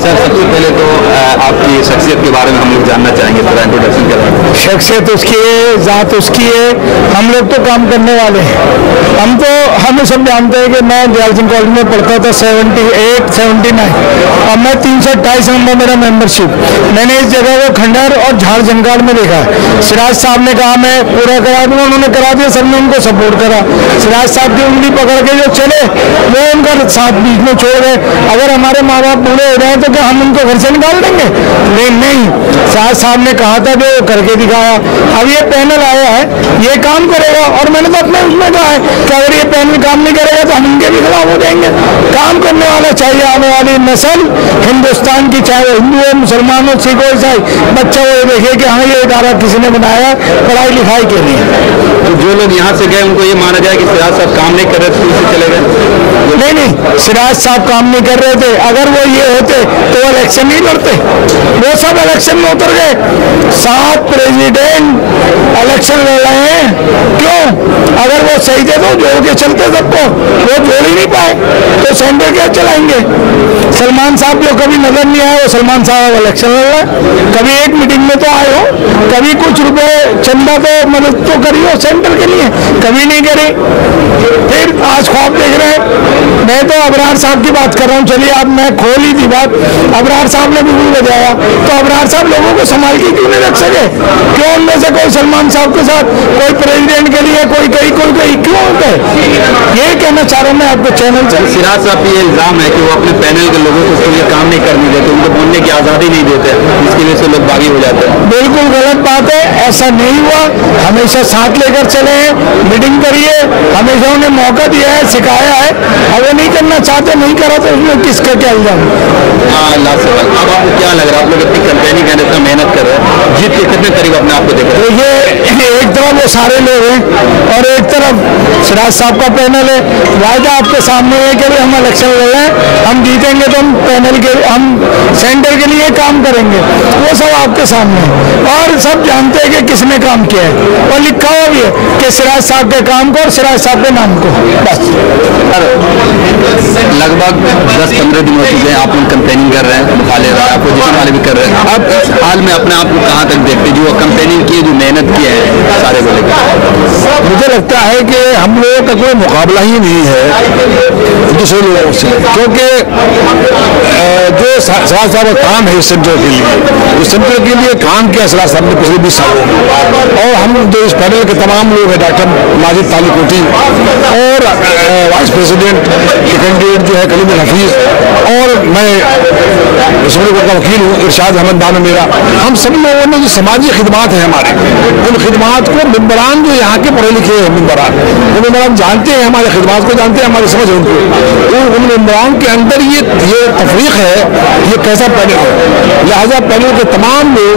Sir सबसे पहले तो आपकी शख्सियत के बारे में हम लोग जानना चाहेंगे, थोड़ा इंट्रोडक्शन करवाएं। शख्सियत उसकी है, ज़ात उसकी है, हम लोग तो काम करने वाले हैं। हमें सब जानते हैं कि मैं दयाल सिंह कॉलेज में पढ़ता था 78, 79 और मैं 328 नंबर मेरा मेंबरशिप। मैंने इस जगह को खंडहर और झाड़ जंगाल में देखा। सिराज साहब ने कहा मैं पूरा करा दूंगा, उन्होंने करा दिया, सर ने उनको सपोर्ट करा। सिराज साहब की उंगली पकड़ के जो चले वो उनका साथ बीच में छोड़ गए। अगर हमारे माँ बाप बूढ़े हो जाए तो क्या हम उनको घर से निकाल देंगे? नहीं, सिराज साहब ने कहा था जो करके दिखाया। अब ये पैनल आया है, ये काम करेगा और मैंने तो अपने उसमें कहा है कि अगर ये पैनल काम नहीं करेगा तो हम उनके भी खिलाफ हो जाएंगे। काम करने वाला चाहिए आने वाली नस्ल हिंदुस्तान की, चाहे वो हिंदू हो, मुसलमान हो, सिख हो, ईसाई, बच्चा वो देखे कि हाँ ये इदारा किसी ने बनाया पढ़ाई लिखाई के लिए। तो जो लोग यहाँ से गए उनको ये माना जाए कि सिराज साहब काम नहीं कर रहे थे उससे चले गए? नहीं, सिराज साहब काम नहीं कर रहे थे। अगर वो ये होते तो वो इलेक्शन नहीं लड़ते। वो सब इलेक्शन में उतर गए। 7 प्रेसिडेंट इलेक्शन लड़ रहे हैं, क्यों? अगर वो सही थे तो जोड़ के चलते सबको, वो जोड़ ही नहीं पाए तो सेंटर क्या चलाएंगे? सलमान साहब जो कभी नजर नहीं आए, वो सलमान साहब इलेक्शन लड़ रहे हैं। कभी एक मीटिंग में तो आए हो, कभी कुछ रुपए चंदा तो मदद तो करी हो सेंटर के लिए, कभी नहीं करी। फिर आज ख्वाब देख रहे हैं। मैं तो अबरार साहब की बात कर रहा हूँ। चलिए अब मैं खोल ही थी बात, अबरार साहब ने भी भूल बजाया, तो अबरार साहब लोगों को संभाल के क्यों नहीं रख सके? क्यों उनमें से कोई सलमान साहब के साथ, कोई प्रेसिडेंट के लिए, कोई कहीं क्यों होता है? ये कहना चाह रहा हूँ मैं आपको चैनल से। सिराज साहब पे ये इल्जाम है कि वो अपने पैनल के लोगों को उसके लिए काम नहीं करने देते, उनको बोलने की आज़ादी नहीं देते, इसकी वजह से लोग बागी हो जाते हैं। बिल्कुल गलत बात है, ऐसा नहीं हुआ। हमेशा साथ लेकर चले हैं, मीटिंग करिए, हमेशा उन्हें मौका दिया है, सिखाया है। अगर नहीं करना चाहते, नहीं करा तो उसमें किसका क्या इल्जाम? अब आपको क्या लग रहा है? आप लोग इतनी कैंपेनिंग करने इतना मेहनत कर रहे हैं, जीत के कितने करीब अपने आप को देख रहे हैं? देखिए, एक तरफ वो सारे लोग हैं और एक तरफ सिराज साहब का पैनल है। वायदा आपके सामने है कि हम इलेक्शन लड़ रहे हैं, हम जीतेंगे तो हम पैनल के, हम सेंटर के लिए काम करेंगे। वो सब आपके सामने है और सब जानते हैं कि किसने काम किया है और लिखा हुआ भी है कि सिराज साहब के काम को और सिराज साहब के नाम को। बस लगभग 10-15 दिन हो चुके हैं आप लोग कैंपेनिंग कर रहे हैं, मुखालिफ अपोजिशन वाले भी कर रहे हैं। अब हाल में अपने आप को कहाँ तक देखते, जो कैंपेनिंग की, जो मेहनत की है सारे को लेकर? मुझे लगता है कि हम लोगों का कोई मुकाबला ही नहीं है दूसरे लोगों से, क्योंकि जो सिराज साहब का काम है सेंटर के लिए, उस सेंटर के लिए काम किया सिराज साहब ने पिछले 20 सालों में। और हम जो इस पैनल के तमाम लोग हैं, डॉक्टर माजिद तालिकोटी और वाइस प्रेसिडेंट कैंडिडेट जो है कलीम हफीज, और मैं सुप्रीम कोर्ट का वकील हूँ इरशाद अहमद नाम है मेरा। हम सब लोगों ने जो समाजी खिदमात है हमारे, उन खिदमात को मेंबरान जो यहाँ के पढ़े लिखे हैं मेंबरान, वो मेंबरान जानते हैं, हमारे खिदमात को जानते हैं, हमारी समझ है उनको। उन मेंबरान के अंदर ये तफरीक है, ये कैसा पैनल है। लिहाजा पैनल के तमाम लोग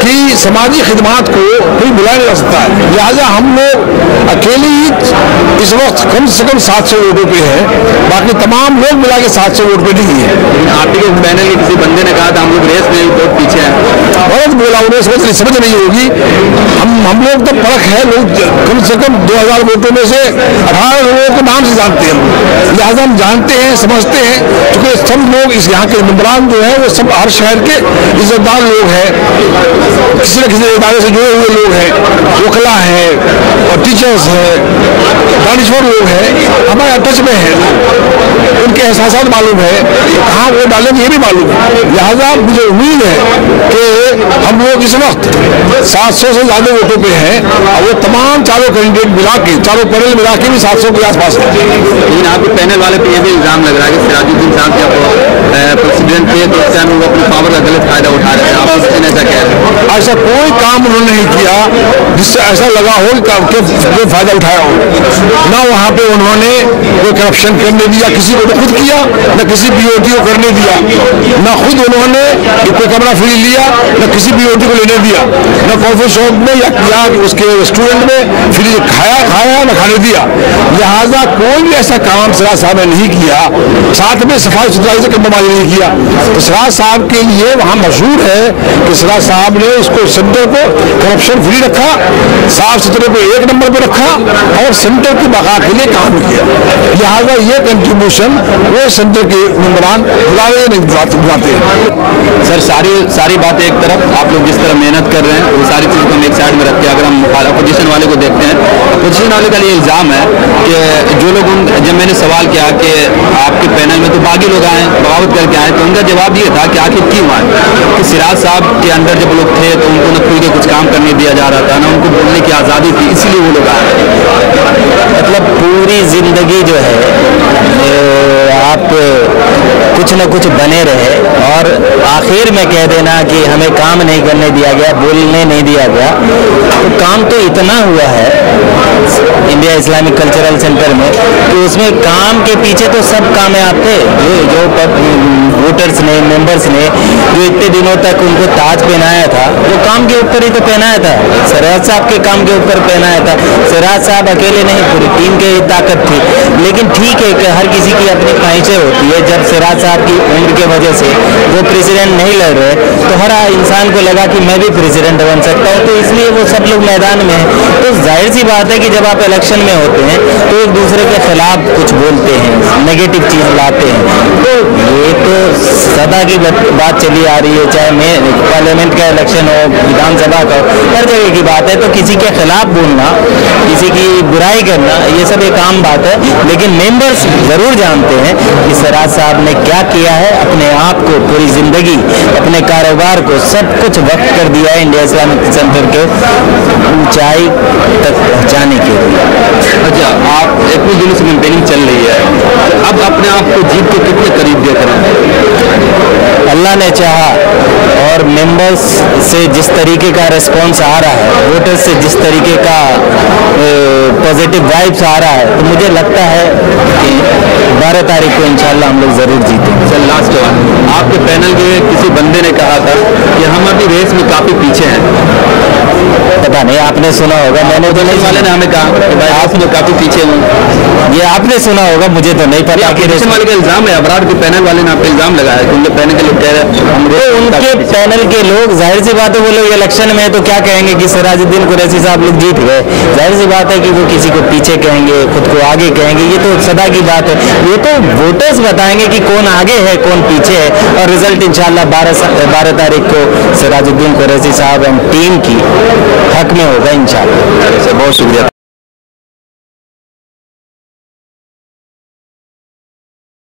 की समाजी खिदमात को कोई बुलाया नहीं जा सकता है। लिहाजा हम लोग अकेले ही इस वक्त कम से कम 700 वोटों पे है, बाकी तमाम लोग मिला के 700 वोट पे नहीं है। आपके पैनल के किसी बंदे ने कहा था हम लोग रेस में बहुत पीछे हैं, गलत बोला, उन्हें समझ नहीं होगी। हम लोग तो परख है, लोग कम से कम 2000 वोटों में से 18 लोगों को नाम से जानते हैं। लिहाजा हम जानते हैं, समझते हैं, क्योंकि सब लोग इस यहाँ के मेंबरान जो है वो सब हर शहर के इज्जतदार लोग हैं, किसी न किसी इदारे से जुड़े हुए लोग हैं, वकला हैं और टीचर्स हैं, दानिश्वर लोग हैं, हमारे टच में हैं, उनके एहसास मालूम है, कहाँ वोट डालेंगे ये भी मालूम है। लिहाजा मुझे उम्मीद है कि हम लोग इस वक्त 700 से ज़्यादा वोटों पे हैं और वो तमाम चारों कैंडिडेट मिला के, चारों पैनल मिला के भी 700 के आसपास है। लेकिन आपके पैनल वाले पे ये भी इल्जाम लग रहा है कि सिराजुद्दीन साहब जब प्रेसिडेंट थे तो उस टाइम वो अपनी पावर का गलत फायदा उठा रहे हैं, आप ऐसा कह रहे हैं? ऐसा कोई काम उन्होंने नहीं किया जिससे ऐसा लगा हो कि फायदा उठाया हो। ना वहाँ पे उन्होंने कोई करप्शन करने दिया किसी को, खुद किया, न किसी बीओटी को करने दिया, न खुद उन्होंने कोई कमरा फ्री लिया, न किसी बीओटी को लेने दिया, न कॉफी शॉप में या उसके रेस्टोरेंट में फ्री खाया न खाने दिया। लिहाजा कोई भी ऐसा काम सिराज साहब ने नहीं किया। साथ में सफाई सुथराई से कम्प्रोमाइज नहीं किया। तो सिराज साहब के लिए वहाँ मशहूर है कि सिराज साहब ने इसको सेंटर को करप्शन फ्री रखा, साफ सुथरे पे 1 नंबर पे रखा और सेंटर की बका के लिए काम किया। लिहाजा ये कंट्रीब्यूशन वो सेंटर के मेंबरान बुलावे नहीं बुलाते। सर सारी बातें एक तरफ, आप लोग जिस तरह मेहनत कर रहे हैं वो सारी चीज़ को हम एक साइड में रख के अगर हम अपोजिशन वाले को देखते हैं, अपोजिशन वाले का ये इल्ज़ाम है कि जो लोग जब मैंने सवाल किया कि आपके पैनल में तो बागी लोग आए बगावत करके आए, तो उनका जवाब ये था कि आखिर क्यों आए, कि सिराज साहब के अंदर जब लोग थे तो उनको न खुल के कुछ काम करने दिया जा रहा था, ना उनको बोलने की आज़ादी थी, इसलिए वो लोग आए। मतलब पूरी जिंदगी जो है आप कुछ न कुछ बने रहे और आखिर में कह देना कि हमें काम नहीं करने दिया गया, बोलने नहीं दिया गया, तो काम तो इतना हुआ है इंडिया इस्लामिक कल्चरल सेंटर में कि उसमें काम के पीछे तो सब कामयाब थे। जो वोटर्स ने, मेंबर्स ने जो इतने दिनों तक उनको ताज पहनाया था, वो काम के ऊपर ही तो पहनाया था, सिराज साहब के काम के ऊपर पहनाया था। सिराज साहब अकेले नहीं, पूरी टीम की ताकत थी। लेकिन ठीक है कि हर किसी की अपनी ख्वाहिशें होती है। जब सिराज साहब की उम्र के वजह से वो प्रेसिडेंट नहीं लड़ रहे, तो हर इंसान को लगा कि मैं भी प्रेसिडेंट बन सकता हूँ, तो इसलिए वो सब लोग मैदान में हैं। तो जाहिर सी बात है कि जब आप इलेक्शन में होते हैं तो एक दूसरे के खिलाफ कुछ बोलते हैं, नेगेटिव चीज़ लाते हैं। तो ये तो सदा की बात चली आ रही है, चाहे पार्लियामेंट का इलेक्शन हो, विधानसभा का हो, हर जगह की बात है। तो किसी के खिलाफ बोलना, किसी की बुराई करना, ये सब एक आम बात है। लेकिन मेंबर्स ज़रूर जानते हैं कि सिराज साहब ने क्या किया है, अपने आप को, पूरी ज़िंदगी, अपने कारोबार को सब कुछ वक्त कर दिया है इंडिया इस्लामिक सेंटर के ऊंचाई तक पहुँचाने के लिए। अच्छा, आप इतने दिनों से कैंपेनिंग चल रही है, अब अपने आप को जीत के कितने करीब देख रहे हैं? अल्लाह ने चाहा और मेंबर्स से जिस तरीके का रिस्पॉन्स आ रहा है, वोटर्स से जिस तरीके का पॉजिटिव वाइब्स आ रहा है, तो मुझे लगता है कि 12 तारीख को इंशाल्लाह हम लोग ज़रूर जीतेंगे। सर लास्ट सवाल, आपके पैनल के किसी बंदे ने कहा था कि हम अभी रेस में काफ़ी पीछे हैं। पता नहीं, आपने सुना होगा, मैंने तो नहीं। वाले ने हमें कहा कि भाई आप लोग काफ़ी पीछे हूँ, ये आपने सुना होगा, मुझे तो नहीं पता। अपोजिशन वाले का इल्ज़ाम है, अबरार के पैनल वाले ने आपका इल्ज़ाम लगाया कि उनके पैनल के लोग कह रहे हैं, उनके पैनल के लोग, जाहिर सी बात है वो लोग इलेक्शन में तो क्या कहेंगे कि सिराजुद्दीन कुरैशी साहब लोग जीत गए। जाहिर सी बात है कि वो किसी को पीछे कहेंगे, खुद को आगे कहेंगे, ये तो सदा की बात है। ये तो वोटर्स बताएंगे कि कौन आगे है, कौन पीछे है, और रिजल्ट इंशाल्लाह 12 तारीख को सिराजुद्दीन कुरैशी साहब एंड टीम की हक में होगा इंशाल्लाह। बहुत शुक्रिया।